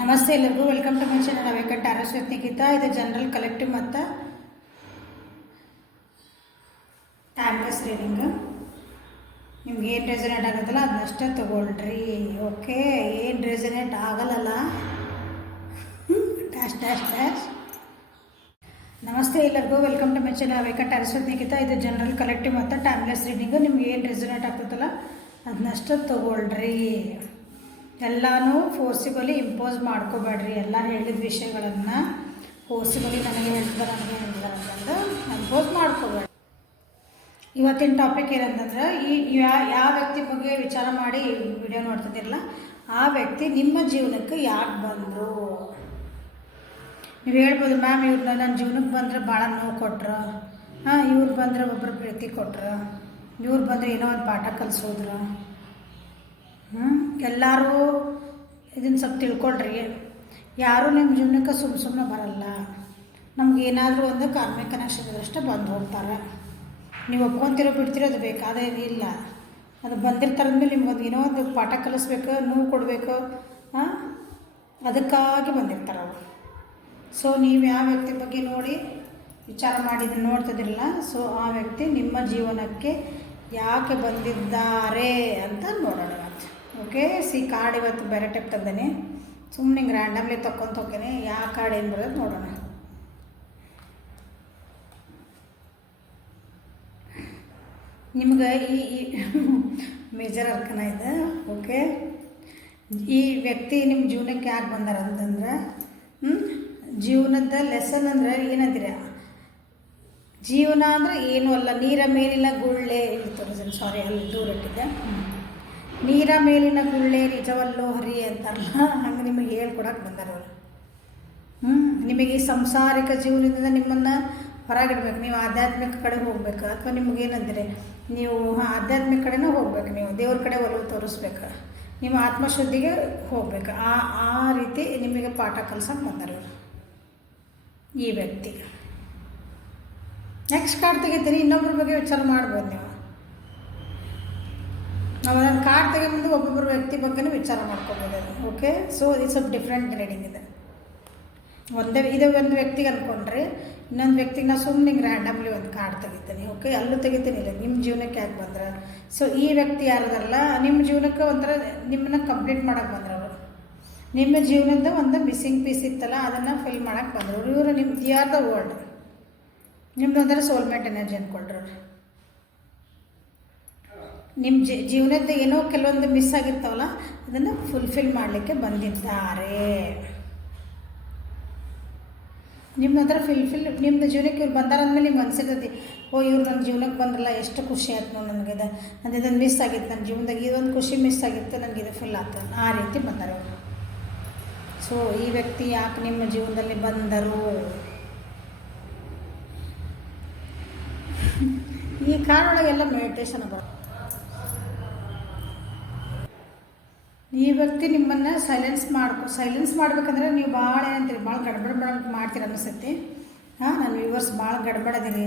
ನಮಸ್ತೆ ಎಲ್ಲರಿಗೂ welcome to my channel Venkata ಅರಸ್ವತಿ ಗೀತಾ. ಇದು ಜನರಲ್ ಕಲೆಕ್ಟಿವ್ ಮತ್ತು ಟೈಮ್ಲೆಸ್ ರೀಡಿಂಗ್. ನಿಮ್ಗೆ ಏನು ರೆಸನೇಟ್ ಆಗುತ್ತಲ್ಲ ಅದನ್ನಷ್ಟೇ ತೊಗೊಳ್ರಿ. ಓಕೆ, ಏನು ರೆಸನೇಟ್ ಆಗಲ್ಲಲ್ಲ ಡ್ಯಾಶ್ ಡ್ಯಾಶ್ ಡ್ಯಾಶ್. ನಮಸ್ತೆ ಎಲ್ಲರಿಗೂ welcome to my channel Venkata ಅರಸ್ವತಿ ಗೀತಾ. ಇದು ಜನರಲ್ ಕಲೆಕ್ಟಿವ್ ಮತ್ತು ಟೈಮ್ಲೆಸ್ ರೀಡಿಂಗು. ನಿಮ್ಗೆ ಏನು ರೆಸನೇಟ್ ಆಗ್ತದಲ್ಲ ಅದನ್ನಷ್ಟೇ ತೊಗೊಳ್ರಿ. ಎಲ್ಲನೂ ಫೋರ್ಸಿಬಲಿ ಇಂಪೋಸ್ ಮಾಡ್ಕೋಬೇಡ್ರಿ. ಎಲ್ಲ ಹೇಳಿದ ವಿಷಯಗಳನ್ನು ಫೋರ್ಸಿಬಲಿ ನನಗೆ ಹೇಳ್ತಾರೆ ಅಂತಂದು ಇಂಪೋಸ್ ಮಾಡ್ಕೋಬೇಡ್ರಿ. ಇವತ್ತಿನ ಟಾಪಿಕ್ ಏನಂತಂದ್ರೆ, ಯಾವ ವ್ಯಕ್ತಿ ಬಗ್ಗೆ ವಿಚಾರ ಮಾಡಿ ವಿಡಿಯೋ ನೋಡ್ತಿದ್ದಿರಲ್ಲ, ಆ ವ್ಯಕ್ತಿ ನಿಮ್ಮ ಜೀವನಕ್ಕೆ ಯಾಕೆ ಬಂದರು. ನೀವು ಹೇಳ್ಬೋದು, ಮ್ಯಾಮ್ ಇವ್ರನ್ನ ನನ್ನ ಜೀವನಕ್ಕೆ ಬಂದರೆ ಭಾಳ ನೋವು ಕೊಟ್ರು, ಇವ್ರು ಬಂದರೆ ಒಬ್ಬರು ಪ್ರೀತಿ ಕೊಟ್ರು, ಇವ್ರು ಬಂದರೆ ಏನೋ ಒಂದು ಪಾಠ ಕಲಿಸೋದ್ರು. ಎಲ್ಲರೂ ಇದನ್ನು ಸ್ವಲ್ಪ ತಿಳ್ಕೊಳ್ರಿ. ಯಾರೂ ನಿಮ್ಮ ಜೀವನಕ್ಕೆ ಸುಮ್ಮನೆ ಬರಲ್ಲ. ನಮ್ಗೆ ಏನಾದರೂ ಒಂದು ಕಾರ್ಮಿಕ ಕನೆಕ್ಷನ್ ಇದ್ರಷ್ಟೇ ಬಂದು ಹೋಗ್ತಾರೆ. ನೀವು ಒಪ್ಕೊತಿರೋ ಬಿಡ್ತಿರೋ ಅದು ಬೇಕಾದೇನಿಲ್ಲ. ಅದು ಬಂದಿರ್ತಾರಂದ್ರೆ ನಿಮ್ಗೊಂದು ಏನೋ ಒಂದು ಪಾಠ ಕಲಿಸ್ಬೇಕು, ನೋವು ಕೊಡಬೇಕು, ಅದಕ್ಕಾಗಿ ಬಂದಿರ್ತಾರೆ ಅವರು. ಸೊ ನೀವು ಯಾವ ವ್ಯಕ್ತಿ ಬಗ್ಗೆ ನೋಡಿ ವಿಚಾರ ಮಾಡಿದ್ದು ನೋಡ್ತಿದ್ದಿರಲ್ಲ, ಸೊ ಆ ವ್ಯಕ್ತಿ ನಿಮ್ಮ ಜೀವನಕ್ಕೆ ಯಾಕೆ ಬಂದಿದ್ದಾರೆ ಅಂತ ನೋಡೋಣ. ಓಕೆ, ಕಾರ್ಡ್ ಇವತ್ತು ಬೇರೆ ಟೈಪ್ ತಂದೇನೆ, ಸುಮ್ಮನೆ ಹಿಂಗೆ ರ್ಯಾಂಡಮ್ಲಿ ತಕ್ಕೊಂತ ಹೋಗ್ತೇನೆ. ಯಾವ ಕಾರ್ಡ್ ಏನು ಬರೋದು ನೋಡೋಣ. ನಿಮ್ಗೆ ಈ ಮೇಜರ್ ಅರ್ಕನ ಇದೆ. ಓಕೆ, ಈ ವ್ಯಕ್ತಿ ನಿಮ್ಮ ಜೀವನಕ್ಕೆ ಯಾಕೆ ಬಂದಾರ ಅಂತಂದ್ರೆ, ಜೀವನದ ಲೆಸನ್ ಅಂದರೆ ಏನಂತೀರ, ಜೀವನ ಅಂದರೆ ಏನೂ ಅಲ್ಲ, ನೀರ ಮೇಲಿನ ಗುಳ್ಳೆ ಇರ್ತದೆ. ಸಾರಿ, ಅಲ್ಲಿ ದೂರ ಇಟ್ಟಿದ್ದೆ. ನೀರ ಮೇಲಿನ ಗುಳ್ಳೆ ನಿಜವಲ್ಲೋ ಹರಿ ಅಂತಾರಲ್ಲ, ಹಂಗೆ ನಿಮಗೆ ಹೇಳ್ಕೊಡಕ್ಕೆ ಬಂದಾರ ಅವರು. ನಿಮಗೆ ಈ ಸಂಸಾರಿಕ ಜೀವನದಿಂದ ನಿಮ್ಮನ್ನು ಹೊರಗಿಡ್ಬೇಕು. ನೀವು ಆಧ್ಯಾತ್ಮಿಕ ಕಡೆ ಹೋಗ್ಬೇಕು, ಅಥವಾ ನಿಮಗೇನಂದರೆ ನೀವು ಆಧ್ಯಾತ್ಮಿಕ ಕಡೆನೂ ಹೋಗ್ಬೇಕು. ನೀವು ದೇವ್ರ ಕಡೆ ಒಲವು ತೋರಿಸ್ಬೇಕು, ನಿಮ್ಮ ಆತ್ಮಶುದ್ಧಿಗೆ ಹೋಗ್ಬೇಕು. ಆ ರೀತಿ ನಿಮಗೆ ಪಾಠ ಕಲ್ಸಕ್ಕೆ ಬಂದಾರ ಅವರು ಈ ವ್ಯಕ್ತಿ. ನೆಕ್ಸ್ಟ್ ಕಾರ್ಡ್ ತೆಗಿತೀನಿ, ಇನ್ನೊಬ್ಬರ ಬಗ್ಗೆ ವಿಚಾರ ಮಾಡ್ಬೋದು ನೀವು. ನಾವು ಅದನ್ನು ಕಾರ್ಡ್ ತೆಗೆದು ಒಬ್ಬೊಬ್ಬರು ವ್ಯಕ್ತಿ ಬಗ್ಗೆನೂ ವಿಚಾರ ಮಾಡ್ಕೊಬೋದು. ಓಕೆ, ಸೊ ಇದು ಸ್ವಲ್ಪ ಡಿಫ್ರೆಂಟ್ ರೀಡಿಂಗ್ ಇದೆ. ಇದು ಒಂದು ವ್ಯಕ್ತಿಗೆ ಅಂದ್ಕೊಂಡ್ರೆ, ಇನ್ನೊಂದು ವ್ಯಕ್ತಿಗೆ ನಾನು ಸುಮ್ಮನೆ ರ್ಯಾಂಡಮ್ಲಿ ಒಂದು ಕಾರ್ಡ್ ತೆಗಿತೀನಿ. ಓಕೆ, ಅಲ್ಲೂ ತೆಗಿತೀನಿ, ಇಲ್ಲ ನಿಮ್ಮ ಜೀವನಕ್ಕೆ ಯಾಕೆ ಬಂದ್ರೆ. ಸೊ ಈ ವ್ಯಕ್ತಿ ಯಾರದಲ್ಲ, ನಿಮ್ಮ ಜೀವನಕ್ಕೆ ಒಂಥರ ನಿಮ್ಮನ್ನ ಕಂಪ್ಲೀಟ್ ಮಾಡೋಕ್ಕೆ ಬಂದ್ರು ಅವರು. ನಿಮ್ಮ ಜೀವನದ ಒಂದು ಮಿಸ್ಸಿಂಗ್ ಪೀಸ್ ಇತ್ತಲ್ಲ, ಅದನ್ನು ಫಿಲ್ ಮಾಡೋಕ್ಕೆ ಬಂದರು ಇವರು. ನಿಮ್ಮ ಯಾರ್ ದ ವರ್ಲ್ಡ್, ನಿಮ್ಮದು ಒಂಥರ ಸೋಲ್ಮೇಟ್ ಎನರ್ಜಿ ಅಂದ್ಕೊಳ್ರಿ. ನಿಮ್ಮ ಜೀವನದ ಏನೋ ಕೆಲವೊಂದು ಮಿಸ್ ಆಗಿರ್ತಾವಲ್ಲ, ಅದನ್ನು ಫುಲ್ಫಿಲ್ ಮಾಡಲಿಕ್ಕೆ ಬಂದಿದ್ದಾರೆ. ನಿಮ್ಮ ಹತ್ರ ನಿಮ್ಮದು ಜೀವನಕ್ಕೆ ಇವ್ರು ಬಂದಾರಂದ್ಮೇಲೆ ನಿಮ್ಗೆ ಅನ್ಸಿರ್ತೈತಿ, ಇವ್ರು ನನ್ನ ಜೀವನಕ್ಕೆ ಬಂದ್ರಲ್ಲ, ಎಷ್ಟು ಖುಷಿ ಆಯ್ತು ನೋಡಿ ನನಗೆ. ಇದೊಂದು ಮಿಸ್ ಆಗಿತ್ತು ನನ್ನ ಜೀವನದಾಗ, ಇದೊಂದು ಖುಷಿ ಮಿಸ್ ಆಗಿತ್ತು, ನನಗೆ ಇದು ಫಿಲ್ ಆಗ್ತದೆ. ಆ ರೀತಿ ಬಂದಾರೆ ಅವರು. ಸೊ ಈ ವ್ಯಕ್ತಿ ಯಾಕೆ ನಿಮ್ಮ ಜೀವನದಲ್ಲಿ ಬಂದರು, ಈ ಕಾರಣೊಳಗೆಲ್ಲ ಮೆಡಿಟೇಷನ್ ಬರುತ್ತೆ. ಈ ವ್ಯಕ್ತಿ ನಿಮ್ಮನ್ನು ಸೈಲೆನ್ಸ್ ಮಾಡ್ಬೇಕಂದ್ರೆ ನೀವು ಭಾಳ ಏನಂತೀರಿ, ಭಾಳ ಗಡ್ಬಡ ಮಾಡ್ತೀರಿ ಅನಿಸುತ್ತೆ. ನಾನು ವ್ಯೂವರ್ಸ್ ಭಾಳ ಗಡ್ಬಡದಿರಿ,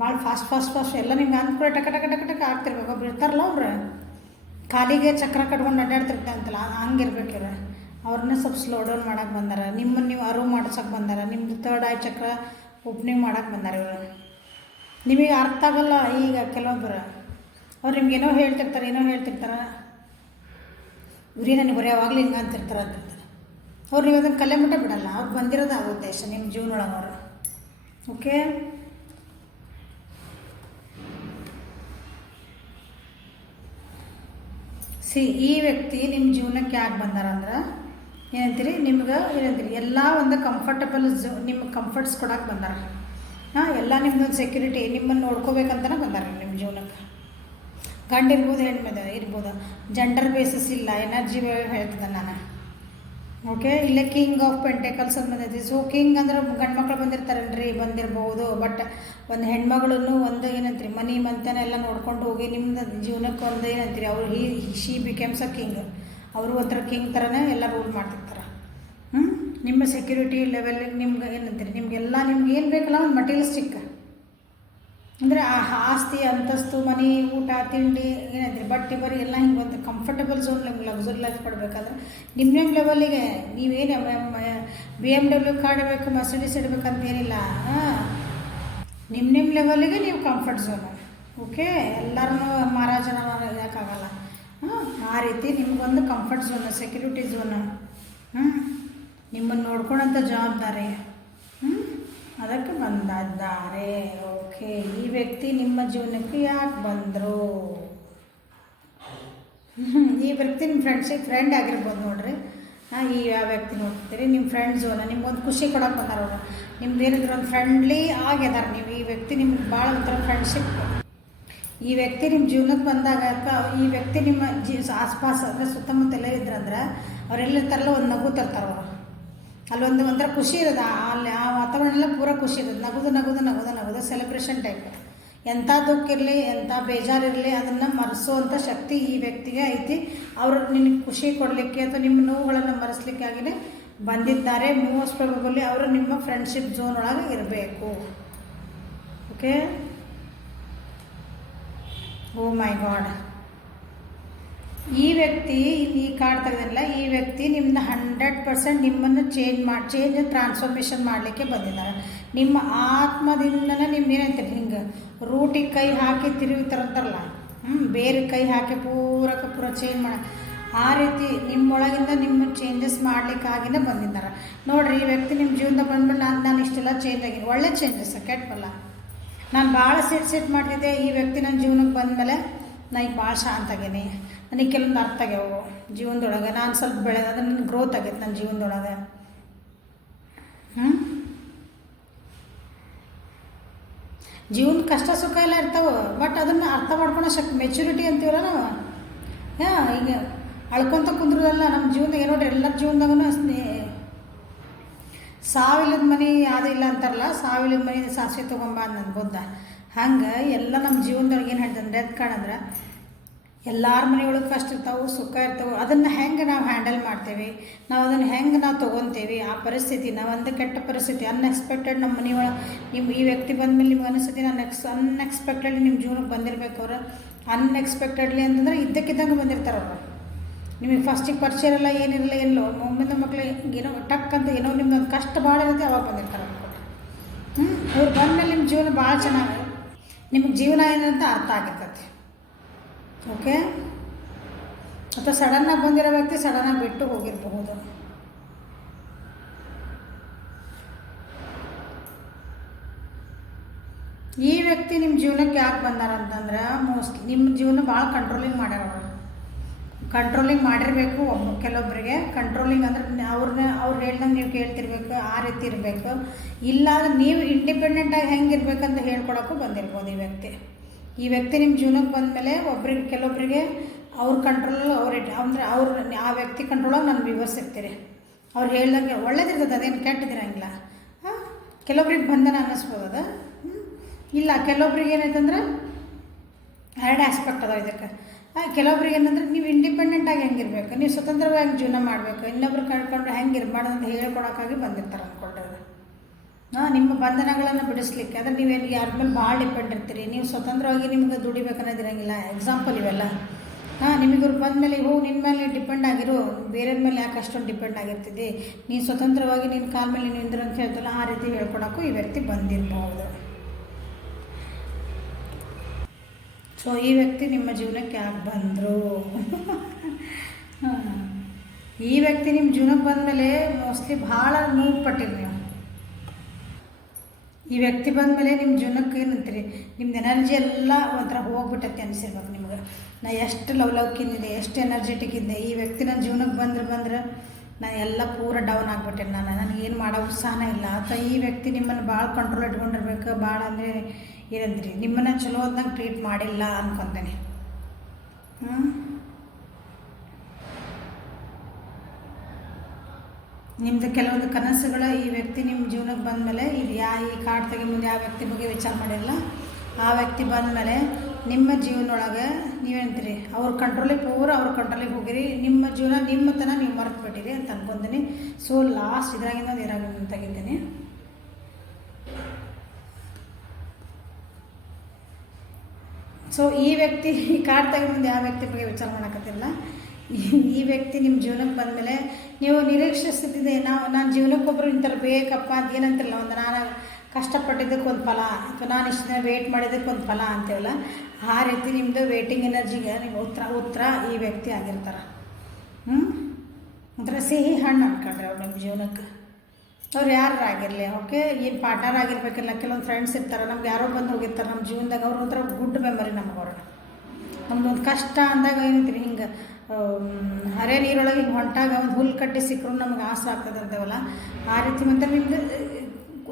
ಭಾಳ ಫಾಸ್ಟ್ ಎಲ್ಲ ನಿಮ್ಗೆ ಅಂದ್ಕೊಳ್ಳಿ ಟಕ ಟಕ ಟಕ ಟಕ ಆಗ್ತಿರ್ಬೇಕು. ಒಬ್ರು ಇರ್ತಾರಲ್ಲ, ಅವ್ರು ಕಾಲಿಗೆ ಚಕ್ರ ಕಟ್ಕೊಂಡು ಅಡ್ಡಾಡ್ತಿರ್ತಾರೆ ಅಂತಲ್ಲ, ಹಂಗಿರ್ಬೇಕಿರ. ಅವ್ರನ್ನ ಸ್ವಲ್ಪ ಸ್ಲೋ ಡೌನ್ ಮಾಡೋಕೆ ಬಂದಾರ. ನಿಮ್ಮನ್ನು ನೀವು ಅರಿವು ಮಾಡ್ಸೋಕೆ ಬಂದಾರ. ನಿಮ್ಮದು ಥರ್ಡ್ ಐ ಚಕ್ರ ಓಪನಿಂಗ್ ಮಾಡೋಕೆ ಬಂದಾರ ಇವರು. ನಿಮಗೆ ಅರ್ಥ ಆಗಲ್ಲ. ಈಗ ಕೆಲವೊಬ್ಬರು ಅವ್ರು ನಿಮ್ಗೇನೋ ಹೇಳ್ತಿರ್ತಾರೆ, ಇವ್ರಿ ನನಗೆ ಬರೀ ಯಾವಾಗಲೂ ಹಿಂಗೆ ಅಂತಿರ್ತಾರೆ. ಅವ್ರು ನೀವು ಅದನ್ನು ಕಲೆ ಮಟ್ಟ ಬಿಡಲ್ಲ. ಅವ್ರು ಬಂದಿರೋದು ಆ ಉದ್ದೇಶ ನಿಮ್ಮ ಜೀವನೊಳಗೆ ಅವರು. ಓಕೆ, ಈ ವ್ಯಕ್ತಿ ನಿಮ್ಮ ಜೀವನಕ್ಕೆ ಯಾಕೆ ಬಂದಾರಂದ್ರೆ ಏನಂತೀರಿ, ಏನಂತೀರಿ ಎಲ್ಲ ಒಂದು ಕಂಫರ್ಟಬಲ್ ನಿಮ್ಗೆ ಕಂಫರ್ಟ್ಸ್ ಕೊಡೋಕೆ ಬಂದಾರ. ಎಲ್ಲ ನಿಮ್ದೊಂದು ಸೆಕ್ಯೂರಿಟಿ, ನಿಮ್ಮನ್ನು ನೋಡ್ಕೋಬೇಕಂತಲೇ ಬಂದಾರ ನಿಮ್ಮ ಜೀವನಕ್ಕೆ. ಗಂಡು ಇರ್ಬೋದು, ಹೆಣ್ಣು ಇರ್ಬೋದು, ಜೆಂಡರ್ ಬೇಸಿಸ್ ಇಲ್ಲ, ಎನರ್ಜಿ ಹೇಳ್ತಿದ್ದೆ ನಾನು. ಓಕೆ, ಇಲ್ಲೇ ಕಿಂಗ್ ಆಫ್ ಪೆಂಟೆಕಲ್ಸ್ ಅಂತ ಬಂದೈತಿ. ಸೊ ಕಿಂಗ್ ಅಂದ್ರೆ ಗಂಡು ಮಕ್ಳು ಬಂದಿರ್ತಾರಲ್ರಿ, ಬಂದಿರ್ಬೋದು. ಬಟ್ ಒಂದು ಹೆಣ್ಮಗಳನ್ನು ಒಂದು ಏನಂತೀರಿ, ಮನಿ ಮಂತನೆಲ್ಲ ನೋಡ್ಕೊಂಡು ಹೋಗಿ ನಿಮ್ಮದು ಜೀವನಕ್ಕೆ ಒಂದು ಏನಂತೀರಿ, ಅವ್ರು ಶಿ ಬಿಕೇಮ್ಸ್ ಅ ಕಿಂಗ್. ಅವರು ಒಂಥರ ಕಿಂಗ್ ಥರನೇ ಎಲ್ಲ ರೂಲ್ ಮಾಡ್ತಿರ್ತಾರೆ. ನಿಮ್ಮ ಸೆಕ್ಯೂರಿಟಿ ಲೆವೆಲ್ ನಿಮ್ಗೆ ಏನಂತೀರಿ, ನಿಮಗೆಲ್ಲ ನಿಮ್ಗೆ ಏನು ಬೇಕಲ್ಲ ಒಂದು ಮಟೀರಿಯಲಿಸ್ಟಿಕ್ ಅಂದರೆ ಆ ಆಸ್ತಿ ಅಂತಸ್ತು ಮನೆ ಊಟ ತಿಂಡಿ ಏನಾದ್ರಿ ಬಟ್ಟೆ ಬರೀ ಎಲ್ಲ ಹಿಂಗೆ ಒಂದು ಕಂಫರ್ಟಬಲ್ ಝೋನ್ ನಿಮ್ಗೆ ಲಕ್ಸುರಿ ಲೈಫ್ ಕೊಡಬೇಕಾದ್ರೆ ನಿಮ್ಮ ಲೆವೆಲಿಗೆ ನೀವೇನು BMW ಕಾರ್ ಇಡಬೇಕು ಮರ್ಸಿಡೀಸ್ ಇಡಬೇಕಂತ ಏನಿಲ್ಲ. ನಿಮ್ಮ ಲೆವೆಲಿಗೆ ನೀವು ಕಂಫರ್ಟ್ ಝೋನು. ಓಕೆ, ಎಲ್ಲರೂ ಮಹಾರಾಜನ ಯಾಕಾಗಲ್ಲ. ಆ ರೀತಿ ನಿಮಗೊಂದು ಕಂಫರ್ಟ್ ಝೋನು, ಸೆಕ್ಯೂರಿಟಿ ಝೋನು, ನಿಮ್ಮನ್ನು ನೋಡ್ಕೊಳ್ಳೋಂಥ ಜವಾಬ್ದಾರಿ ಅದಕ್ಕೆ ಬಂದಿದ್ದಾರೆ. ಓಕೆ, ಈ ವ್ಯಕ್ತಿ ನಿಮ್ಮ ಜೀವನಕ್ಕೆ ಯಾಕೆ ಬಂದರು? ಈ ವ್ಯಕ್ತಿ ನಿಮ್ಮ ಫ್ರೆಂಡ್ ಆಗಿರ್ಬೋದು ನೋಡ್ರಿ. ಈ ಯಾವ ವ್ಯಕ್ತಿ ನೋಡ್ತೀರಿ ನಿಮ್ಮ ಫ್ರೆಂಡ್ ಝೋನ, ನಿಮ್ಗೊಂದು ಖುಷಿ ಕೊಡೋಕೆ ಬಂದಾರ ಅವರು. ನಿಮ್ದು ಏನಿದ್ರೆ ಒಂದು ಫ್ರೆಂಡ್ಲಿ ಆಗ್ಯದಾರ ನೀವು. ಈ ವ್ಯಕ್ತಿ ನಿಮ್ಗೆ ಭಾಳ ಒಂಥರ ಫ್ರೆಂಡ್ಶಿಪ್. ಈ ವ್ಯಕ್ತಿ ನಿಮ್ಮ ಜೀವನಕ್ಕೆ ಬಂದಾಗ ಈ ವ್ಯಕ್ತಿ ನಿಮ್ಮ ಆಸ್ಪಾಸ್ ಅಂದರೆ ಸುತ್ತಮುತ್ತಲೇ ಇದ್ರಂದ್ರೆ ಅವರೆಲ್ಲಿರ್ತಾರಲ್ಲ ಒಂದು ನಗು ತರ್ತಾರೆ ಅವರು. ಅಲ್ಲೊಂದು ಒಂಥರ ಖುಷಿ ಇರೋದು, ಅಲ್ಲಿ ಆ ವಾತಾವರಣ ಎಲ್ಲ ಪೂರ ಖುಷಿ ಇರೋದು. ನಗುದು ಸೆಲೆಬ್ರೇಷನ್ ಟೈಪ್. ಎಂಥ ದುಃಖ ಇರಲಿ, ಎಂಥ ಬೇಜಾರಿರಲಿ, ಅದನ್ನು ಮರೆಸೋವಂಥ ಶಕ್ತಿ ಈ ವ್ಯಕ್ತಿಗೆ ಐತಿ. ಅವರು ನಿನಗೆ ಖುಷಿ ಕೊಡಲಿಕ್ಕೆ ಅಥವಾ ನಿಮ್ಮ ನೋವುಗಳನ್ನು ಮರೆಸಲಿಕ್ಕೆ ಆಗಿನೇ ಬಂದಿದ್ದಾರೆ. ಮೋಸ್ಟ್ ಪ್ರಾಬಬಲಿ ಅವರು ನಿಮ್ಮ ಫ್ರೆಂಡ್ಶಿಪ್ ಝೋನ್ ಒಳಗೆ ಇರಬೇಕು. ಓಕೆ, ಓ ಮೈ ಗಾಡ್, ಈ ವ್ಯಕ್ತಿ ಈ ಕಾರ್ಡ್ ತೆಗೆದಿಲ್ಲ. ಈ ವ್ಯಕ್ತಿ ನಿಮ್ಮನ್ನ 100% ನಿಮ್ಮನ್ನು ಚೇಂಜ್ ಟ್ರಾನ್ಸ್ಫಾರ್ಮೇಷನ್ ಮಾಡಲಿಕ್ಕೆ ಬಂದಿದ್ದಾರೆ. ನಿಮ್ಮ ಆತ್ಮದಿಂದನೇ ನಿಮ್ದು ಏನಂತೀರಿ, ಹಿಂಗೆ ರೂಟಿಗೆ ಕೈ ಹಾಕಿ ತಿರುಗಿತಾರಂತಾರಲ್ಲ, ಬೇರೆ ಕೈ ಹಾಕಿ ಪೂರ ಚೇಂಜ್ ಮಾಡ, ಆ ರೀತಿ ನಿಮ್ಮೊಳಗಿಂದ ನಿಮ್ಮ ಚೇಂಜಸ್ ಮಾಡಲಿಕ್ಕಾಗಿನೇ ಬಂದಿದ್ದಾರೆ. ನೋಡಿರಿ, ಈ ವ್ಯಕ್ತಿ ನಿಮ್ಮ ಜೀವನದಾಗ ಬಂದ್ಮೇಲೆ ನಾನು ಇಷ್ಟೆಲ್ಲ ಚೇಂಜ್ ಆಗಿನಿ, ಒಳ್ಳೆ ಚೇಂಜಸ್, ಕೆಟ್ಟಲ್ಲ. ನಾನು ಭಾಳ ಸಿಟ್ ಮಾಡ್ತಿದ್ದೆ. ಈ ವ್ಯಕ್ತಿ ನನ್ನ ಜೀವನಕ್ಕೆ ಬಂದಮೇಲೆ ನನಗೆ ಭಾಳ ಶಾಂತ ಆಗೀನಿ. ನನಗೆ ಕೆಲವೊಂದು ಅರ್ಥ ಆಗ್ಯಾವು ಜೀವನದೊಳಗೆ. ನಾನು ಸ್ವಲ್ಪ ಬೆಳೆದ, ಅದು ನನ್ನ ಗ್ರೋತ್ ಆಗೈತೆ ನನ್ನ ಜೀವನದೊಳಗೆ. ಜೀವನ ಕಷ್ಟ ಸುಖ ಎಲ್ಲ ಇರ್ತಾವೆ, ಬಟ್ ಅದನ್ನು ಅರ್ಥ ಮಾಡ್ಕೊಳೋ ಶಕ್ತಿ, ಮೆಚುರಿಟಿ ಅಂತೀವಲ್ಲ ನಾವು. ಈಗ ಅಳ್ಕೊತ ಕುಂದ್ರದಲ್ಲ ನಮ್ಮ ಜೀವನದಾಗ. ನೋಡ್ರಿ, ಎಲ್ಲರ ಜೀವನದಾಗೂ ಸಾವಿಲ್ಲದ ಮನೆ ಯಾವುದೂ ಇಲ್ಲ ಅಂತಾರಲ್ಲ, ಸಾವಿಲ್ಲದ ಮನೆ ಸಾಸಿವೆ ತೊಗೊಂಬ ನನ್ನ ಬುದ್ಧ. ಹಂಗೆ ಎಲ್ಲ ನಮ್ಮ ಜೀವನದೊಳಗೆ ಏನು ಹೇಳ್ತಂದ್ರೆ ಅದು ಕಾಣಂದ್ರೆ ಎಲ್ಲರ ಮನೆಯೊಳಗೆ ಕಷ್ಟ ಇರ್ತಾವೆ, ಸುಖ ಇರ್ತಾವೆ. ಅದನ್ನು ಹೆಂಗೆ ನಾವು ಹ್ಯಾಂಡಲ್ ಮಾಡ್ತೇವೆ, ನಾವು ಅದನ್ನು ಹೆಂಗೆ ನಾವು ತೊಗೊತೇವೆ, ಆ ಪರಿಸ್ಥಿತಿನ ಒಂದು ಕೆಟ್ಟ ಪರಿಸ್ಥಿತಿ ಅನ್ಎಕ್ಸ್ಪೆಕ್ಟೆಡ್ ನಮ್ಮ ಮನೆಯೊಳಗೆ ನಿಮ್ಮ ಈ ವ್ಯಕ್ತಿ ಬಂದಮೇಲೆ ನಿಮ್ಗೆ ಅನಿಸ್ತೈತಿ ನಾನು ಅನ್ಎಕ್ಸ್ಪೆಕ್ಟೆಡ್ಲಿ ನಿಮ್ಮ ಜೀವನಕ್ಕೆ ಬಂದಿರಬೇಕು. ಅವ್ರು ಅನ್ಎಕ್ಸ್ಪೆಕ್ಟೆಡ್ಲಿ ಅಂತಂದ್ರೆ ಇದ್ದಕ್ಕಿದ್ದಂಗೆ ಬಂದಿರ್ತಾರೆ ಅವರು. ನಿಮಗೆ ಫಸ್ಟಿಗೆ ಪರಿಚಯ ಇರಲ್ಲ, ಏನಿರಲ್ಲ, ಏನಿಲ್ಲ. ಒಮ್ಮಿಂದ ಮಕ್ಕಳು ಏನೋ ಟಕ್ ಅಂತ ಏನೋ ನಿಮ್ಗೆ ಒಂದು ಕಷ್ಟ ಭಾಳ ಇರುತ್ತೆ, ಅವಾಗ ಬಂದಿರ್ತಾರೆ ಅಂದ್ಕೊಂಡು. ಅವ್ರು ಬಂದಮೇಲೆ ನಿಮ್ಮ ಜೀವನ ಭಾಳ ಚೆನ್ನಾಗಿ ನಿಮ್ಗೆ ಜೀವನ ಏನಂತ ಅರ್ಥ ಆಗಿರ್ತೈತಿ. ಓಕೆ, ಅಥವಾ ಸಡನ್ನಾಗಿ ಬಂದಿರೋ ವ್ಯಕ್ತಿ ಸಡನ್ನಾಗಿ ಬಿಟ್ಟು ಹೋಗಿರಬಹುದು. ಈ ವ್ಯಕ್ತಿ ನಿಮ್ಮ ಜೀವನಕ್ಕೆ ಯಾಕೆ ಬಂದಾರಂತಂದ್ರೆ ಮೋಸ್ಟ್ಲಿ ನಿಮ್ಮ ಜೀವನ ಭಾಳ ಕಂಟ್ರೋಲಿಂಗ್ ಮಾಡ್ಯಾರ ಅವರು. ಕಂಟ್ರೋಲಿಂಗ್ ಮಾಡಿರಬೇಕು ಕೆಲವೊಬ್ಬರಿಗೆ. ಕಂಟ್ರೋಲಿಂಗ್ ಅಂದ್ರೆ ಅವ್ರು ಹೇಳ್ದಂಗೆ ನೀವು ಕೇಳ್ತಿರ್ಬೇಕು, ಆ ರೀತಿ ಇರಬೇಕು. ಇಲ್ಲ ನೀವು ಇಂಡಿಪೆಂಡೆಂಟಾಗಿ ಹೆಂಗಿರ್ಬೇಕಂತ ಹೇಳ್ಕೊಡೋಕ್ಕೂ ಬಂದಿರ್ಬೋದು ಈ ವ್ಯಕ್ತಿ. ಈ ವ್ಯಕ್ತಿ ನಿಮ್ಮ ಜೀವನಕ್ಕೆ ಬಂದಮೇಲೆ ಕೆಲವೊಬ್ಬರಿಗೆ ಅವ್ರ ಕಂಟ್ರೋಲ್ ಅಂದರೆ ಆ ವ್ಯಕ್ತಿ ಕಂಟ್ರೋಲಾಗಿ ನಾನು ವಿವರಿಸಿರ್ತೀರಿ. ಅವ್ರು ಹೇಳ್ದಂಗೆ ಒಳ್ಳೇದಿರ್ತದೆ, ಅದೇನು ಕೆಟ್ಟದಿರಂಗಿಲ್ಲ. ಕೆಲವೊಬ್ರಿಗೆ ಬಂಧನ ಅನ್ನಿಸ್ಬೋದು ಅದು. ಇಲ್ಲ, ಕೆಲವೊಬ್ರಿಗೆ ಏನಾಯ್ತಂದ್ರೆ ಎರಡು ಆಸ್ಪೆಕ್ಟ್ ಅದಾವೆ ಇದಕ್ಕೆ. ಕೆಲವೊಬ್ರಿಗೆ ಏನಂದ್ರೆ ನೀವು ಇಂಡಿಪೆಂಡೆಂಟಾಗಿ ಹೆಂಗಿರ್ಬೇಕು, ನೀವು ಸ್ವತಂತ್ರವಾಗಿ ಹೆಂಗೆ ಜೀವನ ಮಾಡಬೇಕು, ಇನ್ನೊಬ್ರು ಕಳ್ಕೊಂಡ್ರೆ ಹೆಂಗೆ ಇರಬಾರ್ದು ಅಂತ ಹೇಳ್ಕೊಡೋಕ್ಕಾಗಿ ಬಂದಿರ್ತಾರೆ ಅಂದ್ಕೊಂಡ್ರೆ. ನಿಮ್ಮ ಬಂಧನಗಳನ್ನು ಬಿಡಿಸ್ಲಿಕ್ಕೆ. ಅಂದರೆ ನೀವೇನು ಯಾರ ಮೇಲೆ ಭಾಳ ಡಿಪೆಂಡ್ ಇರ್ತೀರಿ, ನೀವು ಸ್ವತಂತ್ರವಾಗಿ ನಿಮ್ಗೆ ದುಡಿಬೇಕನ್ನೋದಿರಂಗಿಲ್ಲ. ಎಕ್ಸಾಂಪಲ್ ಇವೆಲ್ಲ. ನಿಮಗಿವ್ರು ಬಂದಮೇಲೆ ನಿನ್ನ ಮೇಲೆ ಡಿಪೆಂಡ್ ಆಗಿರೋ, ಬೇರೆ ಮೇಲೆ ಯಾಕೆ ಅಷ್ಟೊಂದು ಡಿಪೆಂಡ್ ಆಗಿರ್ತಿದ್ದೆ, ನೀನು ಸ್ವತಂತ್ರವಾಗಿ ನಿನ್ನ ಕಾಲ ಮೇಲೆ ನೀನು ನಿಂದ್ರು ಅಂತ ಹೇಳ್ತಲ್ಲ, ಆ ರೀತಿ ಹೇಳ್ಕೊಡೋಕ್ಕೂ ಈ ವ್ಯಕ್ತಿ ಬಂದಿರ್ಬೋದು. ಸೊ ಈ ವ್ಯಕ್ತಿ ನಿಮ್ಮ ಜೀವನಕ್ಕೆ ಯಾಕೆ ಬಂದರು? ಈ ವ್ಯಕ್ತಿ ನಿಮ್ಮ ಜೀವನಕ್ಕೆ ಬಂದಮೇಲೆ ಮೋಸ್ಟ್ಲಿ ಭಾಳ ನೋವು ಪಟ್ಟಿರಿ ನೀವು. ಈ ವ್ಯಕ್ತಿ ಬಂದಮೇಲೆ ನಿಮ್ಮ ಜೀವನಕ್ಕೆ ಏನಂತೀರಿ, ನಿಮ್ದು ಎನರ್ಜಿ ಎಲ್ಲ ಒಂಥರ ಹೋಗ್ಬಿಟ್ಟೈತೆ ಅನಿಸಿರ್ಬೇಕು ನಿಮ್ಗೆ. ನಾ ಎಷ್ಟು ಲವ್ಕಿನಿದೆ, ಎಷ್ಟು ಎನರ್ಜೆಟಿಕ್ ಇದ್ದೆ, ಈ ವ್ಯಕ್ತಿ ನನ್ನ ಜೀವನಕ್ಕೆ ಬಂದ್ರೆ ನಾನು ಎಲ್ಲ ಪೂರ ಡೌನ್ ಆಗಿಬಿಟ್ಟೆ. ನನಗೇನು ಮಾಡೋ ಉತ್ಸಾಹನೇ ಇಲ್ಲ. ಅಥವಾ ಈ ವ್ಯಕ್ತಿ ನಿಮ್ಮನ್ನು ಭಾಳ ಕಂಟ್ರೋಲ್ ಇಟ್ಕೊಂಡಿರ್ಬೇಕು. ಭಾಳ ಅಂದರೆ ಏನಂದ್ರಿ, ನಿಮ್ಮನ್ನು ಚಲೋ ಹೊತ್ನಾಗ ಟ್ರೀಟ್ ಮಾಡಿಲ್ಲ ಅನ್ಕೊತೇನೆ. ನಿಮ್ಮದು ಕೆಲವೊಂದು ಕನಸುಗಳು ಈ ವ್ಯಕ್ತಿ ನಿಮ್ಮ ಜೀವನಕ್ಕೆ ಬಂದಮೇಲೆ ಇದು ಈ ಕಾರ್ಡ್ ತೆಗೆ ಮುಂದೆ ಯಾವ ವ್ಯಕ್ತಿ ಬಗ್ಗೆ ವಿಚಾರ ಮಾಡಿರಲ್ಲ, ಆ ವ್ಯಕ್ತಿ ಬಂದಮೇಲೆ ನಿಮ್ಮ ಜೀವನೊಳಗೆ ನೀವೇಂತೀರಿ ಅವ್ರ ಕಂಟ್ರೋಲಿಗೆ ಹೋಗಿರಿ. ನಿಮ್ಮ ಜೀವನ ನಿಮ್ಮ ತನ ನೀವು ಮರೆತು ಬಿಟ್ಟಿರಿ ಅಂತ ಅನ್ಕೊಂತೀನಿ. ಸೊ ಲಾಸ್ಟ್ ಇದ್ರಾಗಿಂದ ತೆಗಿದ್ದೀನಿ. ಸೊ ಈ ವ್ಯಕ್ತಿ ಈ ಕಾರ್ಡ್ ತೆಗೆದ ಮುಂದೆ ಯಾವ ವ್ಯಕ್ತಿ ಬಗ್ಗೆ ವಿಚಾರ ಮಾಡೋಕ್ಕತ್ತಿಲ್ಲ. ಈ ವ್ಯಕ್ತಿ ನಿಮ್ಮ ಜೀವನಕ್ಕೆ ಬಂದಮೇಲೆ ನೀವು ನಿರೀಕ್ಷಿಸ್ತಿದ್ದೆ, ನಾನು ಜೀವನಕ್ಕೊಬ್ಬರು ಇಂಥವ್ರು ಬೇಕಪ್ಪ ಅಂತ ಏನಂತಿರಲ್ಲ, ಒಂದು ನಾನು ಕಷ್ಟಪಟ್ಟಿದ್ದಕ್ಕೆ ಒಂದು ಫಲ ಅಥವಾ ನಾನು ಇಷ್ಟು ದಿನ ವೇಟ್ ಮಾಡಿದ್ದಕ್ಕೆ ಒಂದು ಫಲ ಅಂತೀವಲ್ಲ, ಆ ರೀತಿ ನಿಮ್ಮದು ವೇಟಿಂಗ್ ಎನರ್ಜಿಗೆ ನೀವು ಉತ್ತರ ಈ ವ್ಯಕ್ತಿ ಆಗಿರ್ತಾರೆ. ಒಂಥರ ಸಿಹಿ ಹಣ್ಣು ಅನ್ಕೊಂಡ್ರೆ ಅವ್ರು ನಿಮ್ಮ ಜೀವನಕ್ಕೆ. ಅವ್ರು ಯಾರು ಆಗಿರಲಿ, ಓಕೆ, ಏನು ಪಾರ್ಟ್ನರ್ ಆಗಿರ್ಬೇಕಿಲ್ಲ, ಕೆಲವೊಂದು ಫ್ರೆಂಡ್ಸ್ ಇರ್ತಾರೆ, ನಮ್ಗೆ ಯಾರೋ ಬಂದು ಹೋಗಿರ್ತಾರೆ ನಮ್ಮ ಜೀವನದಾಗ, ಅವ್ರು ಒಂಥರ ಗುಡ್ ಮೆಮೊರಿ ನಮ್ಗೆ ಅವ್ರಿಗೆ. ನಮ್ದೊಂದು ಕಷ್ಟ ಅಂದಾಗ ಏನಂತೀರಿ, ಹಿಂಗೆ ಹರೆ ನೀರೊಳಗೆ ಹಿಂಗೆ ಹೊಂಟಾಗ ಒಂದು ಹುಲ್ಲು ಕಟ್ಟಿ ಸಿಕ್ಕರು ನಮ್ಗೆ ಆಸೆ ಆಗ್ತದೆ ಅಂತೇವಲ್ಲ, ಆ ರೀತಿ ಮತ್ತು ನಿಮ್ಮದು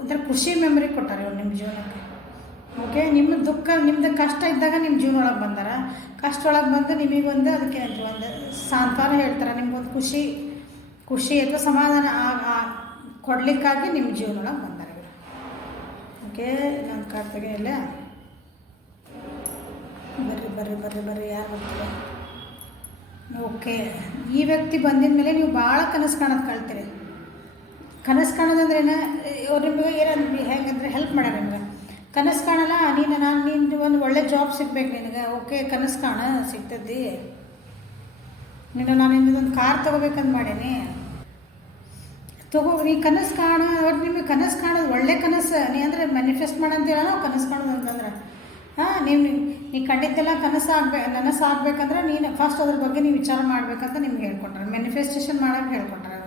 ಒಂಥರ ಖುಷಿ ಮೆಮೊರಿ ಕೊಟ್ಟಾರೆ ಅವ್ರು ನಿಮ್ಮ ಜೀವನಕ್ಕೆ. ಓಕೆ, ನಿಮ್ಮ ದುಃಖ ನಿಮ್ಮದು ಕಷ್ಟ ಇದ್ದಾಗ ನಿಮ್ಮ ಜೀವನ ಒಳಗೆ ಬಂದಾರ, ಕಷ್ಟ ಒಳಗೆ ಬಂದು ನಿಮಗೊಂದು ಅದಕ್ಕೆ ಒಂದು ಸಾಂತ್ವನ ಹೇಳ್ತಾರೆ, ನಿಮ್ಗೊಂದು ಖುಷಿ ಅಥವಾ ಸಮಾಧಾನ ಕೊಡಲಿಕ್ಕಾಗಿ ನಿಮ್ಮ ಜೀವನ ಒಳಗೆ ಬಂದಾರೆ ಇವರು. ಓಕೆ, ನನ್ನ ಕಾರ್ಡ್ಗೆ ಇಲ್ಲ, ಬರ್ರಿ ಯಾರು ಬರ್ತಾರೆ. ಓಕೆ, ಈ ವ್ಯಕ್ತಿ ಬಂದಿದ ಮೇಲೆ ನೀವು ಭಾಳ ಕನಸು ಕಾಣೋದು ಕಳ್ತೀರಿ. ಕನಸು ಕಾಣೋದಂದ್ರೆ ಅವ್ರು ನಿಮಗೆ ಏನಂದ್ರೆ ಹೇಗಂದ್ರೆ ಹೆಲ್ಪ್ ಮಾಡ್ಯಾರ ನಿಮ್ಗೆ. ಕನಸು ಕಾಣಲ್ಲ, ನೀನು ಒಂದು ಒಳ್ಳೆ ಜಾಬ್ ಸಿಗ್ಬೇಕು ನಿನಗೆ. ಓಕೆ, ಕನಸು ಕಾಣ ಸಿಗ್ತದ್ದಿ. ನಾನು ಇನ್ನೊಂದು ಕಾರ್ ತೊಗೋಬೇಕಂತ ಮಾಡೀನಿ, ನೀ ಕನಸು ಕಾಣ. ಒಟ್ಟು ನಿಮಗೆ ಕನಸು ಕಾಣೋದು ಒಳ್ಳೆ ಕನಸು, ನೀ ಅಂದರೆ ಮ್ಯಾನಿಫೆಸ್ಟ್ ಮಾಡಂತೀರ ನಾವು ಕನಸು ಕಾಣೋದು ಅಂತಂದ್ರೆ. ನೀ ಕಂಡಿದ್ದೆಲ್ಲ ನನಸಾಗಬೇಕಂದ್ರೆ ನೀನು ಫಸ್ಟ್ ಅದ್ರ ಬಗ್ಗೆ ನೀವು ವಿಚಾರ ಮಾಡಬೇಕಂತ ನಿಮ್ಗೆ ಹೇಳ್ಕೊಟ್ರೆ, ಮ್ಯಾನಿಫೆಸ್ಟೇಷನ್ ಮಾಡೋಕೆ ಹೇಳ್ಕೊಟ್ರೆ.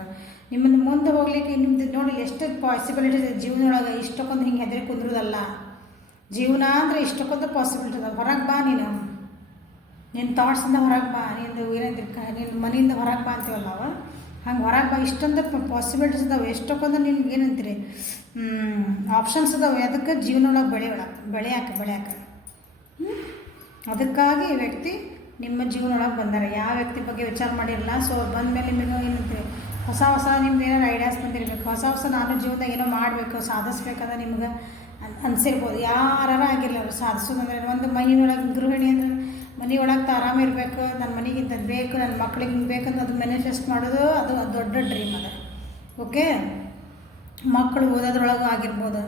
ನಿಮ್ಮನ್ನು ಮುಂದೆ ಹೋಗ್ಲಿಕ್ಕೆ ನಿಮ್ಮದು ನೋಡಿ ಎಷ್ಟು ಪಾಸಿಬಿಲಿಟೀಸ್ ಇದೆ ಜೀವನದೊಳಗೆ. ಇಷ್ಟಕ್ಕೊಂದು ಹಿಂಗೆ ಹೆದರಿ ಕುಂದ್ರೋದಲ್ಲ ಜೀವನ ಅಂದರೆ, ಇಷ್ಟಕ್ಕೊಂದು ಪಾಸಿಬಿಲಿಟಿ ಇದೆ. ಹೊರಗೆ ಬಾ, ನಿನ್ನ ಥಾಟ್ಸಿಂದ ಹೊರಗೆ ಬಾ, ನಿನ್ನ ಮನೆಯಿಂದ ಹೊರಗೆ ಬಾ ಅಂತೀವಲ್ಲ ನಾವು, ಹಂಗೆ ಹೊರಗೆ ಬಾ. ಇಷ್ಟೊಂದು ಪಾಸಿಬಿಲಿಟೀಸ್ ಇದಾವೆ, ಎಷ್ಟಕ್ಕೊಂದು ನಿಮ್ಗೆ ಏನಂತೀರಿ ಆಪ್ಷನ್ಸ್ ಇದಾವೆ. ಅದಕ್ಕೆ ಜೀವನದೊಳಗೆ ಬೆಳೆಯಾಕೆ ಅದಕ್ಕಾಗಿ ಈ ವ್ಯಕ್ತಿ ನಿಮ್ಮ ಜೀವನೊಳಗೆ ಬಂದಾರೆ. ಯಾವ ವ್ಯಕ್ತಿ ಬಗ್ಗೆ ವಿಚಾರ ಮಾಡಿರಲ್ಲ. ಸೊ ಬಂದ ಮೇಲೆ ನಿಮಗೆ ಏನಂತೀರಿ, ಹೊಸ ನಿಮ್ದು ಏನಾರು ಐಡಿಯಾಸ್ ಬಂದಿರಬೇಕು, ಹೊಸ ನಾನು ಜೀವನದಾಗ ಏನೋ ಮಾಡಬೇಕು, ಸಾಧಿಸ್ಬೇಕಂದ್ರೆ ನಿಮ್ಗೆ ಅನಿಸಿರ್ಬೋದು. ಯಾರು ಆಗಿರಲಿ ಅವರು ಸಾಧಿಸೋದಂದ್ರೆ, ಒಂದು ಮನೆಯೊಳಗೆ ಗೃಹಿಣಿ ಅಂದರೆ ಮನೆಯೊಳಗೆ ಆರಾಮಿರಬೇಕು, ನನ್ನ ಮನೆಗೆ ಇಂಥದ್ದು ಬೇಕು, ನನ್ನ ಮಕ್ಳಿಗೆ ಹಿಂಗೆ ಬೇಕಂತ ಅದು ಮ್ಯಾನಿಫೆಸ್ಟ್ ಮಾಡೋದು, ಅದು ದೊಡ್ಡ ಡ್ರೀಮ್ ಅದು. ಓಕೆ, ಮಕ್ಕಳು ಓದೋದ್ರೊಳಗೂ ಆಗಿರ್ಬೋದು,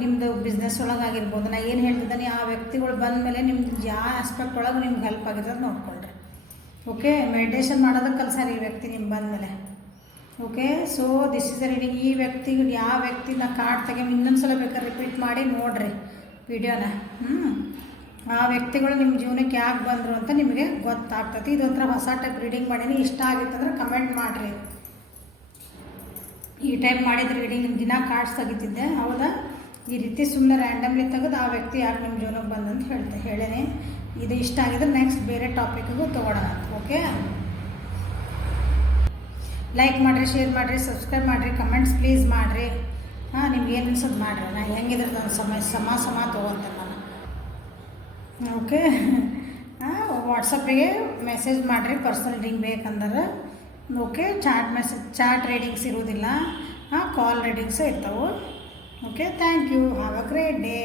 ನಿಮ್ಮದು ಬಿಸ್ನೆಸ್ ಒಳಗೆ ಆಗಿರ್ಬೋದು. ನಾನು ಏನು ಹೇಳ್ತಿದ್ದಾನೆ, ಆ ವ್ಯಕ್ತಿಗಳು ಬಂದ ಮೇಲೆ ನಿಮ್ದು ಯಾವ ಆಸ್ಪೆಕ್ಟ್ ಒಳಗೆ ನಿಮ್ಗೆ ಹೆಲ್ಪ್ ಆಗಿರ್ತದೆ ನೋಡ್ಕೊಳ್ರಿ. ಓಕೆ, ಮೆಡಿಟೇಷನ್ ಮಾಡೋದಕ್ಕೆ ಕಲ್ಸಾರಿ ಈ ವ್ಯಕ್ತಿ ನಿಮ್ಗೆ ಬಂದಮೇಲೆ. Okay, so this is the reading. ಈ ವ್ಯಕ್ತಿಗೆ ಯಾವ ವ್ಯಕ್ತಿನ ಕಾರ್ಡ್ ತೆಗೆದು ಇನ್ನೊಂದು ಸಲ ಬೇಕಾದ್ರೆ ರಿಪೀಟ್ ಮಾಡಿ ನೋಡಿರಿ ವಿಡಿಯೋನ. ಆ ವ್ಯಕ್ತಿಗಳು ನಿಮ್ಮ ಜೀವನಕ್ಕೆ ಯಾಕೆ ಬಂದರು ಅಂತ ನಿಮಗೆ ಗೊತ್ತಾಗ್ತದೆ. ಇದೊಂಥರ ಹೊಸ ಟೈಪ್ ರೀಡಿಂಗ್ ಮಾಡೀನಿ. ಇಷ್ಟ ಆಗಿತ್ತಂದ್ರೆ ಕಮೆಂಟ್ ಮಾಡಿರಿ. ಈ ಟೈಪ್ ಮಾಡಿದ ರೀಡಿಂಗ್ ದಿನ ಕಾರ್ಡ್ಸ್ ತೆಗಿತಿದ್ದೆ, ಹೌದಾ? ಈ ರೀತಿ ಸುಮ್ಮನೆ ರ್ಯಾಂಡಮ್ಲಿ ತೆಗೆದು ಆ ವ್ಯಕ್ತಿ ಯಾಕೆ ನಿಮ್ಮ ಜೀವನಕ್ಕೆ ಬಂದಂತ ಹೇಳೇನೆ. ಇದು ಇಷ್ಟ ಆಗಿದ್ರೆ ನೆಕ್ಸ್ಟ್ ಬೇರೆ ಟಾಪಿಕ್ಗೂ ತೊಗೊಳೋಣ. ಓಕೆ, ಲೈಕ್ ಮಾಡಿರಿ, ಶೇರ್ ಮಾಡಿರಿ, ಸಬ್ಸ್ಕ್ರೈಬ್ ಮಾಡಿರಿ, ಕಮೆಂಟ್ಸ್ ಪ್ಲೀಸ್ ಮಾಡಿರಿ. ನಿಮ್ಗೆ ಏನು ಅನ್ಸೋದು ಮಾಡಿರಿ. ನಾನು ಹೆಂಗಿದ್ರೆ ನನ್ನ ಸಮ ತೊಗೊಳ್ತೇನೆ ನಾನು. ಓಕೆ, ವಾಟ್ಸಪ್ಪಿಗೆ ಮೆಸೇಜ್ ಮಾಡಿರಿ ಪರ್ಸನಲ್ ರೀಡಿಂಗ್ ಬೇಕಂದ್ರೆ. ಓಕೆ, ಚಾಟ್ ರೀಡಿಂಗ್ಸ್ ಇರೋದಿಲ್ಲ, ಕಾಲ್ ರೀಡಿಂಗ್ಸೇ ಇರ್ತಾವೆ. Okay, thank you, have a great day.